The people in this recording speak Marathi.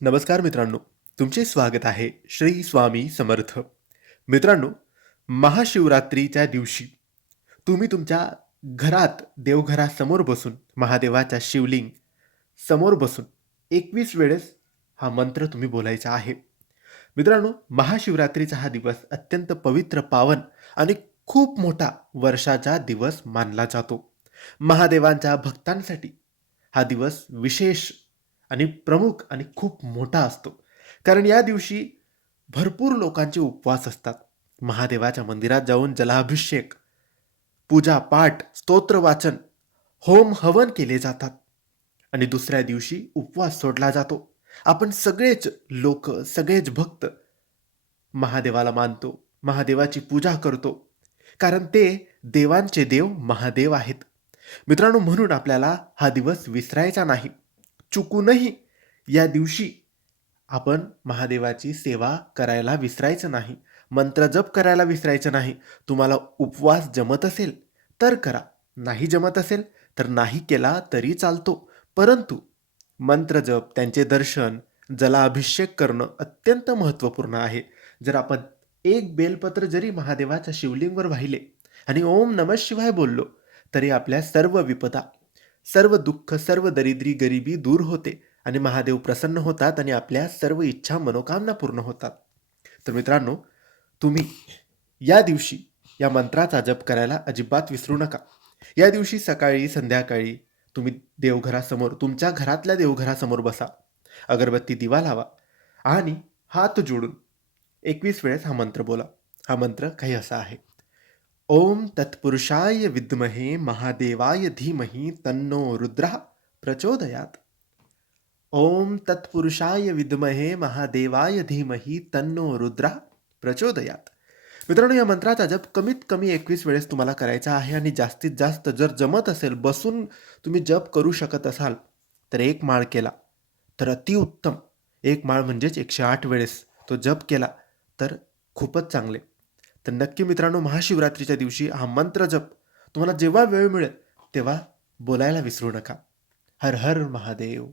नमस्कार मित्रांनो तुमचे स्वागत आहे श्री स्वामी समर्थ. मित्रांनो महाशिवरात्रीच्या दिवशी तुम्ही तुमच्या घरात देवघरासमोर बसून महादेवाच्या शिवलिंग समोर बसून एकवीस वेळेस हा मंत्र तुम्ही बोलायचा आहे. मित्रांनो महाशिवरात्रीचा हा दिवस अत्यंत पवित्र पावन आणि खूप मोठा वर्षाचा दिवस मानला जातो. महादेवांच्या भक्तांसाठी हा दिवस विशेष आणि प्रमुख आणि खूप मोठा असतो. कारण या दिवशी भरपूर लोकांचे उपवास असतात. महादेवाच्या मंदिरात जाऊन जलाभिषेक पूजा पाठ स्तोत्र वाचन होम हवन केले जातात. आणि दुसऱ्या दिवशी उपवास सोडला जातो. आपण सगळेच लोक सगळेच भक्त महादेवाला मानतो महादेवाची पूजा करतो. कारण ते देवांचे देव महादेव आहेत. मित्रांनो म्हणून आपल्याला हा दिवस विसरायचा नाही. चुकूनही या दिवशी आपण महादेवाची सेवा करायला विसरायचं नाही मंत्र जप करायला विसरायचं नाही तुम्हाला उपवास जमत असेल तर करा नाही जमत असेल तर नाही केला तरी चालतो. परंतु मंत्र जप त्यांचे दर्शन जलाभिषेक करणं अत्यंत महत्त्वपूर्ण आहे. जर आपण एक बेलपत्र जरी महादेवाच्या शिवलिंगवर वाहिले आणि ओम नम शिवाय बोललो तरी आपल्या सर्व विपदा सर्व दुःख सर्व दरिद्री गरिबी दूर होते आणि महादेव प्रसन्न होतात आणि आपल्या सर्व इच्छा मनोकामना पूर्ण होतात. तर मित्रांनो तुम्ही या दिवशी या मंत्राचा जप करायला अजिबात विसरू नका. या दिवशी सकाळी संध्याकाळी तुम्ही देवघरासमोर तुमच्या घरातल्या देवघरासमोर बसा. अगरबत्ती दिवा लावा आणि हात जोडून एकवीस वेळेस हा मंत्र बोला. हा मंत्र काही असा आहे. ओम तत्पुरुषाय विद्महे महादेवाय धीमहि तन्नो रुद्र प्रचोदयात। ओम तत्पुरुषाय विद्महे महादेवाय धीमहि तन्नो रुद्र प्रचोदयात। मित्रांनो या मंत्राचा जप कमीत कमी एकवीस वेळेस तुम्हाला करायचा आहे आणि जास्तीत जास्त जर जमत असेल बसून तुम्ही जप करू शकत असाल तर एक माळ केला तर अतिउत्तम एक माळ म्हणजेच एकशे आठ वेळेस तो जप केला तर खूपच चांगले. तर नक्की मित्रांनो महाशिवरात्रीच्या दिवशी हा मंत्र जप. तुम्हाला जेव्हा वेळ मिळेल तेव्हा बोलायला विसरू नका. हर हर महादेव.